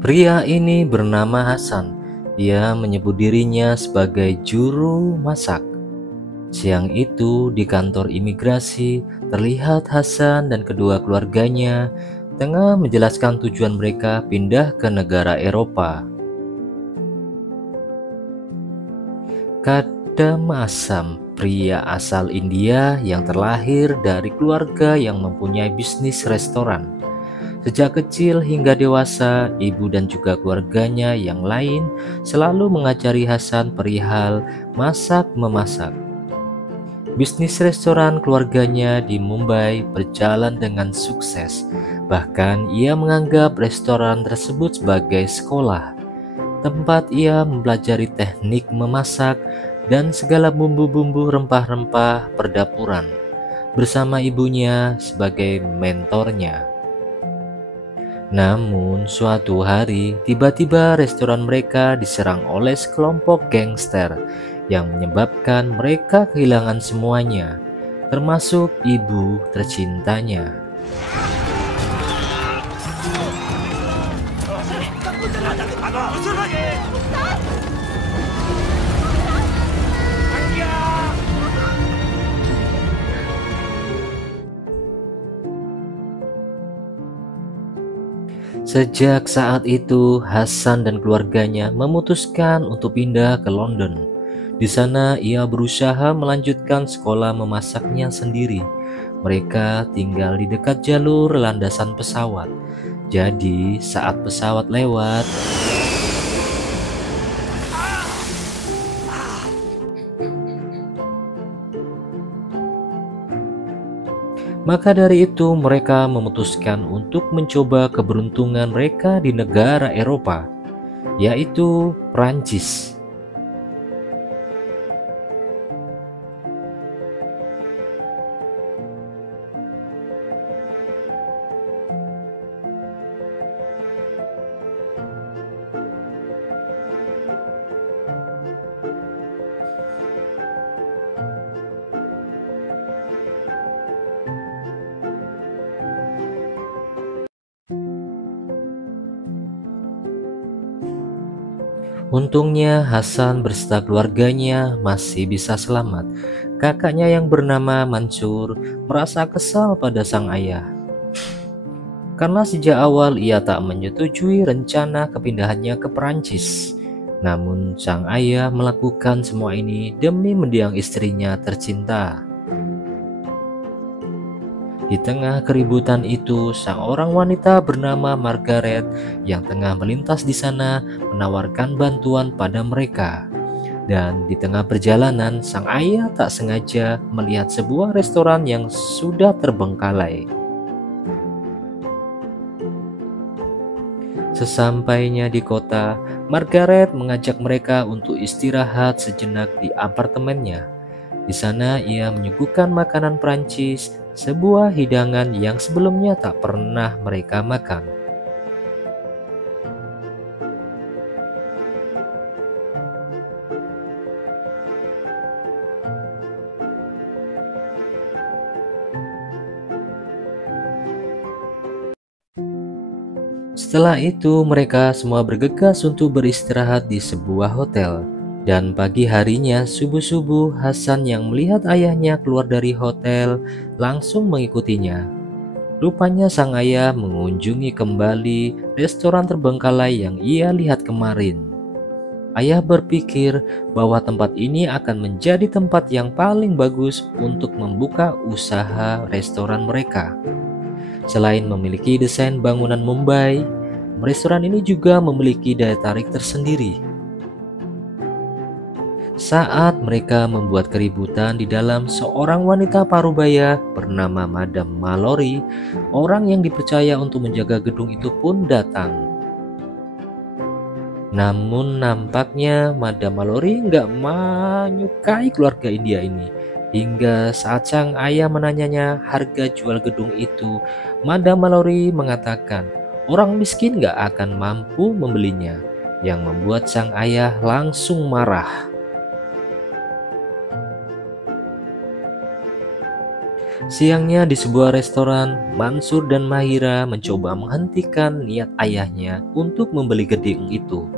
Pria ini bernama Hasan. Ia menyebut dirinya sebagai juru masak. Siang itu di kantor imigrasi, terlihat Hasan dan kedua keluarganya tengah menjelaskan tujuan mereka pindah ke negara Eropa. Kadam Asam, pria asal India yang terlahir dari keluarga yang mempunyai bisnis restoran. Sejak kecil hingga dewasa, ibu dan juga keluarganya yang lain selalu mengajari Hasan perihal masak-memasak. Bisnis restoran keluarganya di Mumbai berjalan dengan sukses. Bahkan ia menganggap restoran tersebut sebagai sekolah, tempat ia mempelajari teknik memasak dan segala bumbu-bumbu rempah-rempah perdapuran bersama ibunya sebagai mentornya. Namun suatu hari tiba-tiba restoran mereka diserang oleh sekelompok gangster yang menyebabkan mereka kehilangan semuanya, termasuk ibu tercintanya. Sejak saat itu, Hasan dan keluarganya memutuskan untuk pindah ke London. Di sana ia berusaha melanjutkan sekolah memasaknya sendiri. Mereka tinggal di dekat jalur landasan pesawat. Jadi saat pesawat lewat, maka dari itu mereka memutuskan untuk mencoba keberuntungan mereka di negara Eropa, yaitu Prancis. Untungnya Hasan beserta keluarganya masih bisa selamat. Kakaknya yang bernama Mansur merasa kesal pada sang ayah, karena sejak awal ia tak menyetujui rencana kepindahannya ke Perancis. Namun sang ayah melakukan semua ini demi mendiang istrinya tercinta. Di tengah keributan itu, seorang wanita bernama Margaret yang tengah melintas di sana menawarkan bantuan pada mereka. Dan di tengah perjalanan, sang ayah tak sengaja melihat sebuah restoran yang sudah terbengkalai. Sesampainya di kota, Margaret mengajak mereka untuk istirahat sejenak di apartemennya. Di sana ia menyuguhkan makanan Prancis, sebuah hidangan yang sebelumnya tak pernah mereka makan. Setelah itu mereka semua bergegas untuk beristirahat di sebuah hotel. Dan pagi harinya subuh-subuh Hasan yang melihat ayahnya keluar dari hotel langsung mengikutinya. Rupanya sang ayah mengunjungi kembali restoran terbengkalai yang ia lihat kemarin. Ayah berpikir bahwa tempat ini akan menjadi tempat yang paling bagus untuk membuka usaha restoran mereka. Selain memiliki desain bangunan Mumbai, restoran ini juga memiliki daya tarik tersendiri. Saat mereka membuat keributan di dalam, seorang wanita parubaya bernama Madame Mallory, orang yang dipercaya untuk menjaga gedung itu pun datang. Namun nampaknya Madame Mallory nggak menyukai keluarga India ini. Hingga saat sang ayah menanyanya harga jual gedung itu, Madame Mallory mengatakan orang miskin nggak akan mampu membelinya, yang membuat sang ayah langsung marah. Siangnya di sebuah restoran, Mansur dan Mahira mencoba menghentikan niat ayahnya untuk membeli gedung itu.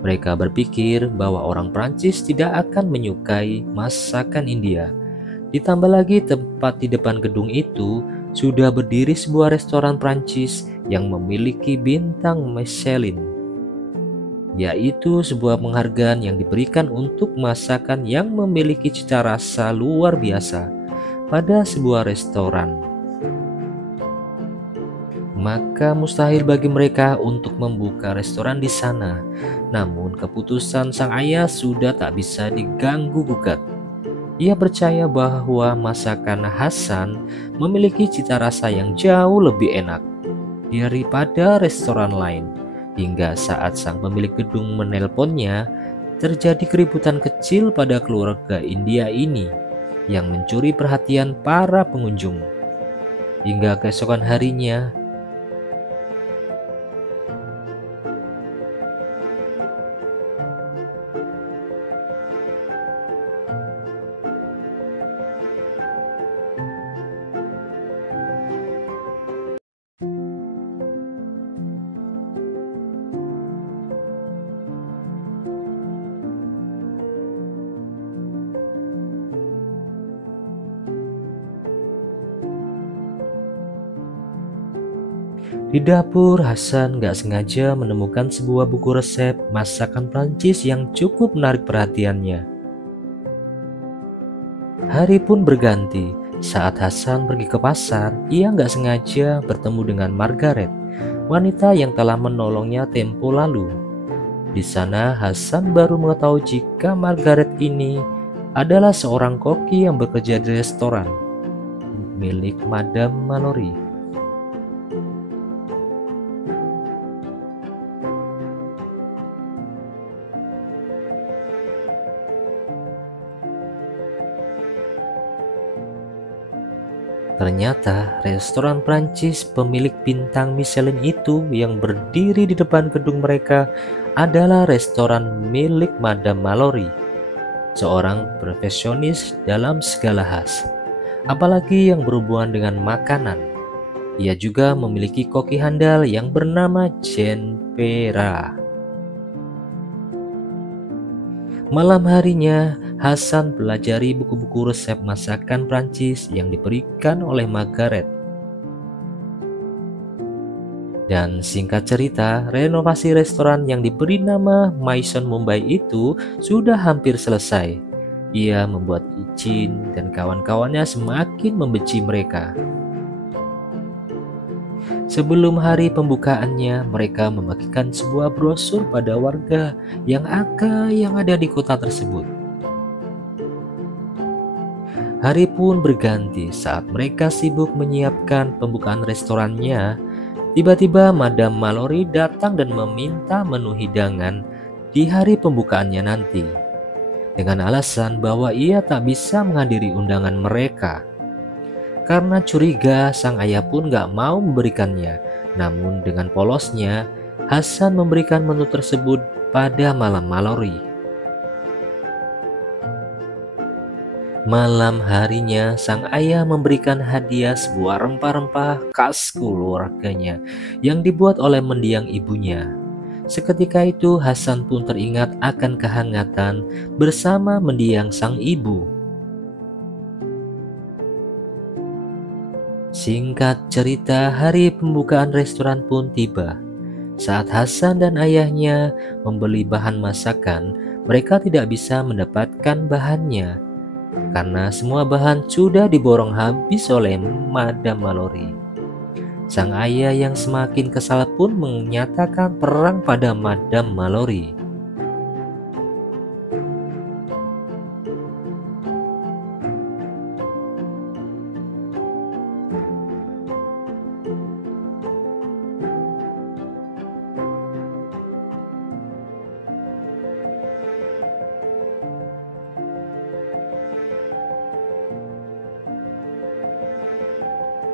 Mereka berpikir bahwa orang Prancis tidak akan menyukai masakan India. Ditambah lagi tempat di depan gedung itu sudah berdiri sebuah restoran Prancis yang memiliki bintang Michelin, yaitu sebuah penghargaan yang diberikan untuk masakan yang memiliki cita rasa luar biasa pada sebuah restoran. Maka mustahil bagi mereka untuk membuka restoran di sana. Namun keputusan sang ayah sudah tak bisa diganggu gugat. Ia percaya bahwa masakan Hasan memiliki cita rasa yang jauh lebih enak daripada restoran lain. Hingga saat sang pemilik gedung menelponnya, terjadi keributan kecil pada keluarga India ini yang mencuri perhatian para pengunjung. Hingga keesokan harinya, di dapur, Hasan gak sengaja menemukan sebuah buku resep masakan Prancis yang cukup menarik perhatiannya. Hari pun berganti. Saat Hasan pergi ke pasar, ia gak sengaja bertemu dengan Margaret, wanita yang telah menolongnya tempo lalu. Di sana, Hasan baru mengetahui jika Margaret ini adalah seorang koki yang bekerja di restoran milik Madame Mallory. Ternyata restoran Prancis pemilik bintang Michelin itu yang berdiri di depan gedung mereka adalah restoran milik Madame Mallory, seorang profesionalis dalam segala hal, apalagi yang berhubungan dengan makanan. Ia juga memiliki koki handal yang bernama Jean Pera. Malam harinya, Hasan pelajari buku-buku resep masakan Prancis yang diberikan oleh Margaret. Dan singkat cerita, renovasi restoran yang diberi nama Maison Mumbai itu sudah hampir selesai. Ia membuat Icin dan kawan-kawannya semakin membenci mereka. Sebelum hari pembukaannya, mereka membagikan sebuah brosur pada warga yang ada di kota tersebut. Hari pun berganti. Saat mereka sibuk menyiapkan pembukaan restorannya, tiba-tiba Madame Mallory datang dan meminta menu hidangan di hari pembukaannya nanti, dengan alasan bahwa ia tak bisa menghadiri undangan mereka. Karena curiga, sang ayah pun gak mau memberikannya. Namun dengan polosnya, Hasan memberikan menu tersebut pada Madame Mallory. Malam harinya, sang ayah memberikan hadiah sebuah rempah-rempah khas keluarganya yang dibuat oleh mendiang ibunya. Seketika itu, Hasan pun teringat akan kehangatan bersama mendiang sang ibu. Singkat cerita, hari pembukaan restoran pun tiba. Saat Hasan dan ayahnya membeli bahan masakan, mereka tidak bisa mendapatkan bahannya karena semua bahan sudah diborong habis oleh Madame Mallory. Sang ayah yang semakin kesal pun menyatakan perang pada Madame Mallory.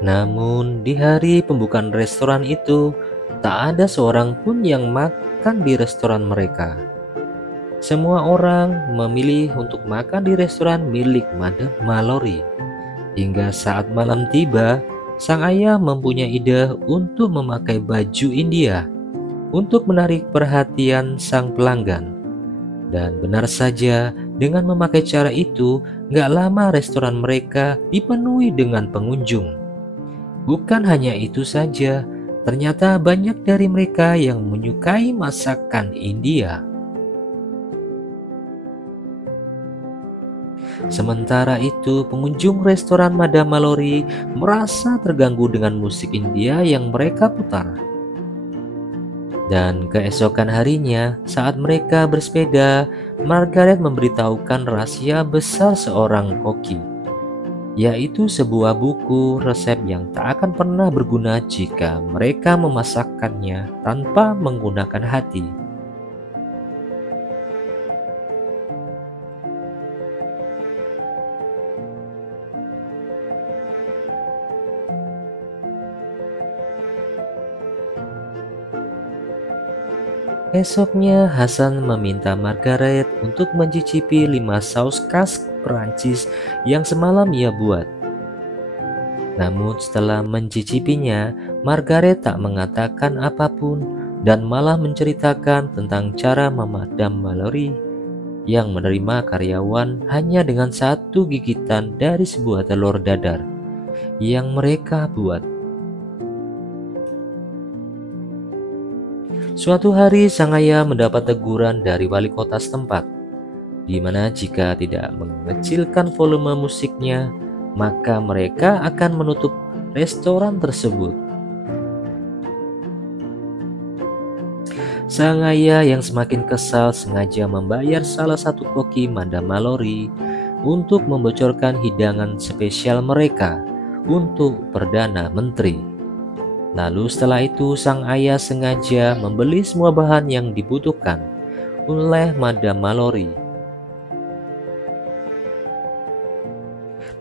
Namun di hari pembukaan restoran itu, tak ada seorang pun yang makan di restoran mereka. Semua orang memilih untuk makan di restoran milik Madame Mallory. Hingga saat malam tiba, sang ayah mempunyai ide untuk memakai baju India untuk menarik perhatian sang pelanggan. Dan benar saja, dengan memakai cara itu, gak lama restoran mereka dipenuhi dengan pengunjung. Bukan hanya itu saja, ternyata banyak dari mereka yang menyukai masakan India. Sementara itu, pengunjung restoran Madame Mallory merasa terganggu dengan musik India yang mereka putar. Dan keesokan harinya, saat mereka bersepeda, Margaret memberitahukan rahasia besar seorang koki, yaitu sebuah buku resep yang tak akan pernah berguna jika mereka memasakkannya tanpa menggunakan hati. Esoknya, Hasan meminta Margaret untuk mencicipi 5 saus khas Perancis yang semalam ia buat. Namun setelah mencicipinya, Margaret tak mengatakan apapun dan malah menceritakan tentang cara Madame Mallory yang menerima karyawan hanya dengan satu gigitan dari sebuah telur dadar yang mereka buat. Suatu hari sang ayah mendapat teguran dari wali kota setempat, di mana jika tidak mengecilkan volume musiknya, maka mereka akan menutup restoran tersebut. Sang ayah yang semakin kesal sengaja membayar salah satu koki Madame Mallory untuk membocorkan hidangan spesial mereka untuk Perdana Menteri. Lalu setelah itu sang ayah sengaja membeli semua bahan yang dibutuhkan oleh Madame Mallory.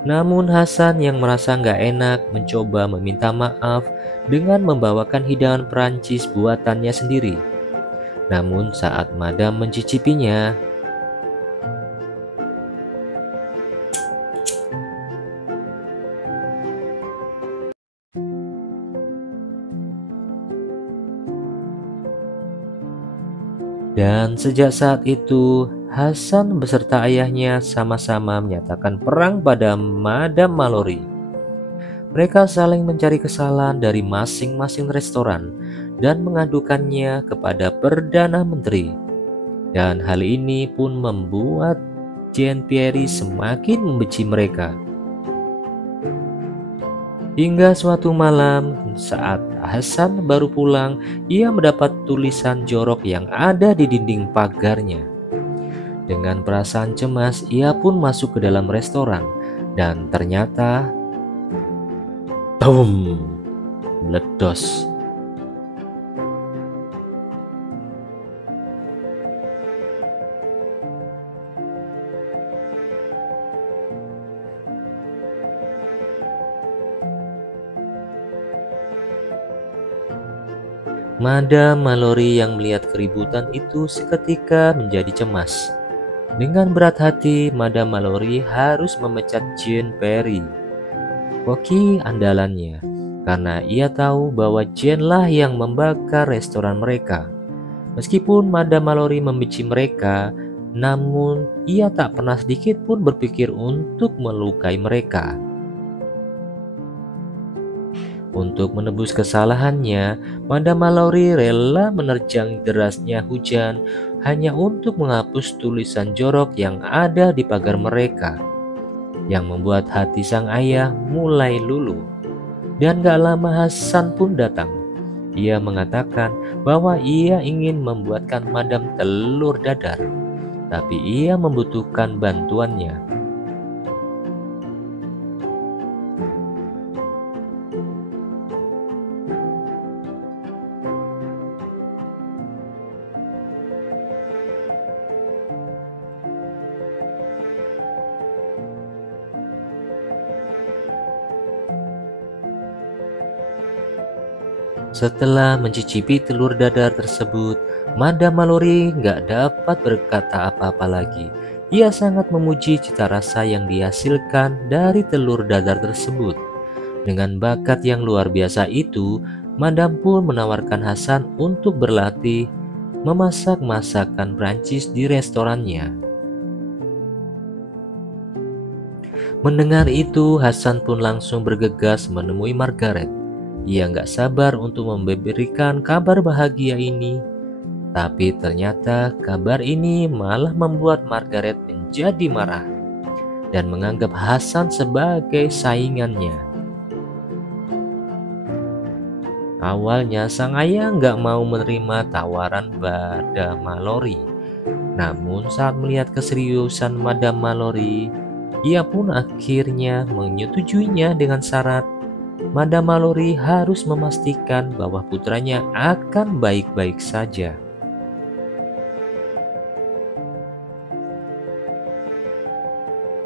Namun Hasan yang merasa nggak enak mencoba meminta maaf dengan membawakan hidangan Perancis buatannya sendiri. Namun saat Madame mencicipinya, dan sejak saat itu Hasan beserta ayahnya sama-sama menyatakan perang pada Madame Mallory. Mereka saling mencari kesalahan dari masing-masing restoran dan mengadukannya kepada Perdana Menteri. Dan hal ini pun membuat Jean Pierre semakin membenci mereka. Hingga suatu malam saat Hasan baru pulang, ia mendapat tulisan jorok yang ada di dinding pagarnya. Dengan perasaan cemas, ia pun masuk ke dalam restoran dan ternyata boom, meledos. Madame Mallory yang melihat keributan itu seketika menjadi cemas. Dengan berat hati, Madame Mallory harus memecat Jean Pierre, koki andalannya, karena ia tahu bahwa Jean lah yang membakar restoran mereka. Meskipun Madame Mallory membenci mereka, namun ia tak pernah sedikit pun berpikir untuk melukai mereka. Untuk menebus kesalahannya, Madame Mallory rela menerjang derasnya hujan hanya untuk menghapus tulisan jorok yang ada di pagar mereka, yang membuat hati sang ayah mulai luluh. Dan gak lama Hasan pun datang. Ia mengatakan bahwa ia ingin membuatkan Madame telur dadar, tapi ia membutuhkan bantuannya. Setelah mencicipi telur dadar tersebut, Madame Mallory nggak dapat berkata apa-apa lagi. Ia sangat memuji cita rasa yang dihasilkan dari telur dadar tersebut. Dengan bakat yang luar biasa itu, Madam pun menawarkan Hasan untuk berlatih memasak masakan Prancis di restorannya. Mendengar itu, Hasan pun langsung bergegas menemui Margaret. Ia nggak sabar untuk memberikan kabar bahagia ini. Tapi ternyata kabar ini malah membuat Margaret menjadi marah dan menganggap Hasan sebagai saingannya. Awalnya sang ayah nggak mau menerima tawaran Madam Mallory. Namun saat melihat keseriusan Madam Mallory, ia pun akhirnya menyetujuinya dengan syarat Madam Mallory harus memastikan bahwa putranya akan baik-baik saja.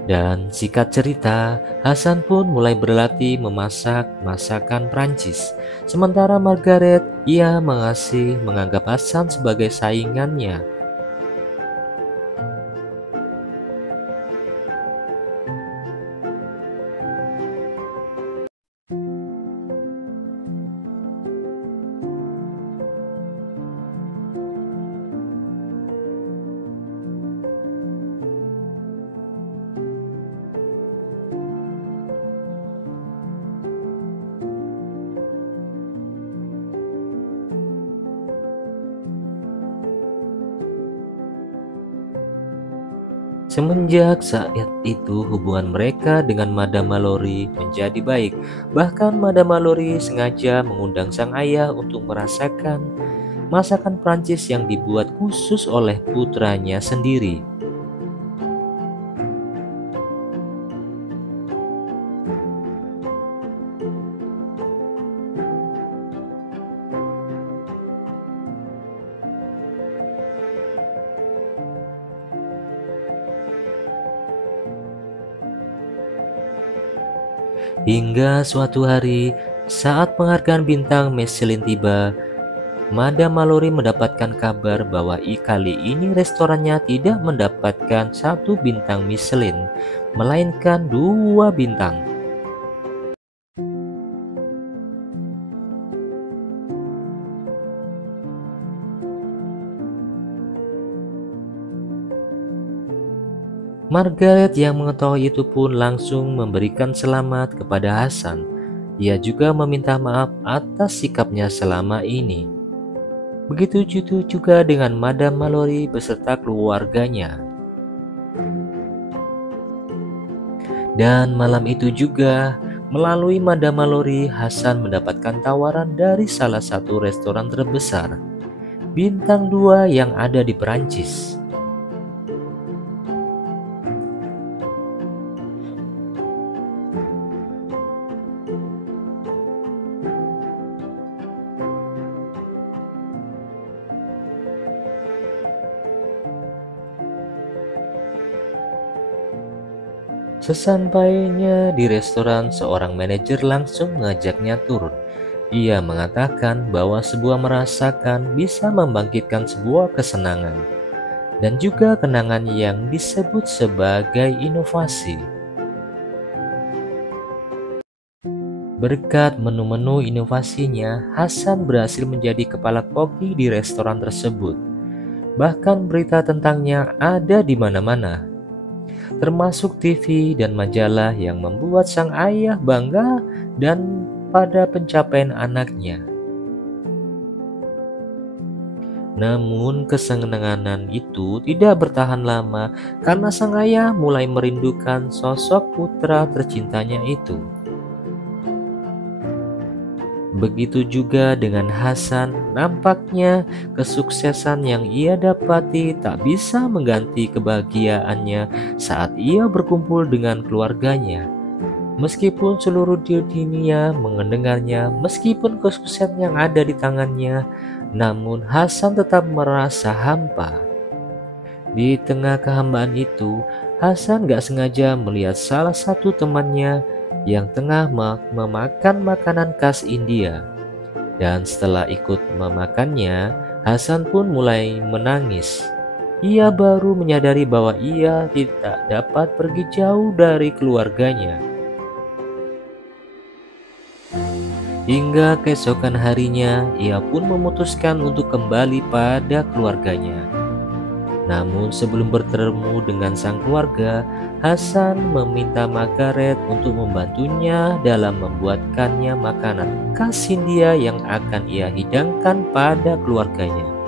Dan singkat cerita, Hasan pun mulai berlatih memasak masakan Prancis. Sementara Margaret, ia masih menganggap Hasan sebagai saingannya. Semenjak saat itu hubungan mereka dengan Madam Mallory menjadi baik. Bahkan Madam Mallory sengaja mengundang sang ayah untuk merasakan masakan Prancis yang dibuat khusus oleh putranya sendiri. Hingga suatu hari, saat penghargaan bintang Michelin tiba, Madam Mallory mendapatkan kabar bahwa kali ini restorannya tidak mendapatkan 1 bintang Michelin, melainkan 2 bintang. Margaret yang mengetahui itu pun langsung memberikan selamat kepada Hasan. Ia juga meminta maaf atas sikapnya selama ini. Begitu juga dengan Madam Mallory beserta keluarganya. Dan malam itu juga, melalui Madam Mallory, Hasan mendapatkan tawaran dari salah satu restoran terbesar, bintang 2 yang ada di Perancis. Sesampainya di restoran, seorang manajer langsung mengajaknya turun. Ia mengatakan bahwa sebuah merasakan bisa membangkitkan sebuah kesenangan dan juga kenangan yang disebut sebagai inovasi. Berkat menu-menu inovasinya, Hasan berhasil menjadi kepala koki di restoran tersebut. Bahkan berita tentangnya ada di mana-mana, termasuk TV dan majalah, yang membuat sang ayah bangga dan pada pencapaian anaknya. Namun kesenangan itu tidak bertahan lama karena sang ayah mulai merindukan sosok putra tercintanya itu. Begitu juga dengan Hasan, nampaknya kesuksesan yang ia dapati tak bisa mengganti kebahagiaannya saat ia berkumpul dengan keluarganya. Meskipun seluruh dunia mendengarnya, meskipun kesuksesan yang ada di tangannya, namun Hasan tetap merasa hampa. Di tengah kehambaan itu, Hasan gak sengaja melihat salah satu temannya yang tengah memakan makanan khas India. Dan setelah ikut memakannya, Hasan pun mulai menangis. ia baru menyadari bahwa ia tidak dapat pergi jauh dari keluarganya. Hingga keesokan harinya, ia pun memutuskan untuk kembali pada keluarganya. Namun sebelum bertemu dengan sang keluarga, Hasan meminta Margaret untuk membantunya dalam membuatkannya makanan khas Hindia yang akan ia hidangkan pada keluarganya.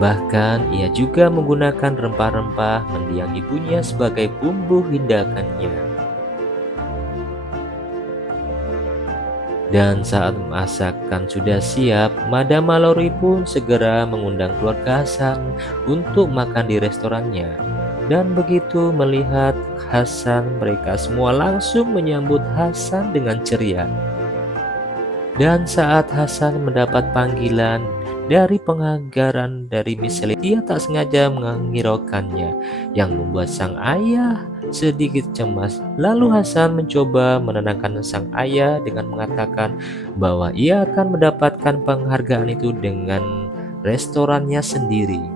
Bahkan ia juga menggunakan rempah-rempah mendiang ibunya sebagai bumbu hidangannya. Dan saat masakan sudah siap, Madam Mallory pun segera mengundang keluarga Hasan untuk makan di restorannya. Dan begitu melihat Hasan, mereka semua langsung menyambut Hasan dengan ceria. Dan saat Hasan mendapat panggilan dari penganggaran dari Miss Sally, dia tak sengaja menghiraukannya, yang membuat sang ayah sedikit cemas. Lalu Hasan mencoba menenangkan sang ayah dengan mengatakan bahwa ia akan mendapatkan penghargaan itu dengan restorannya sendiri.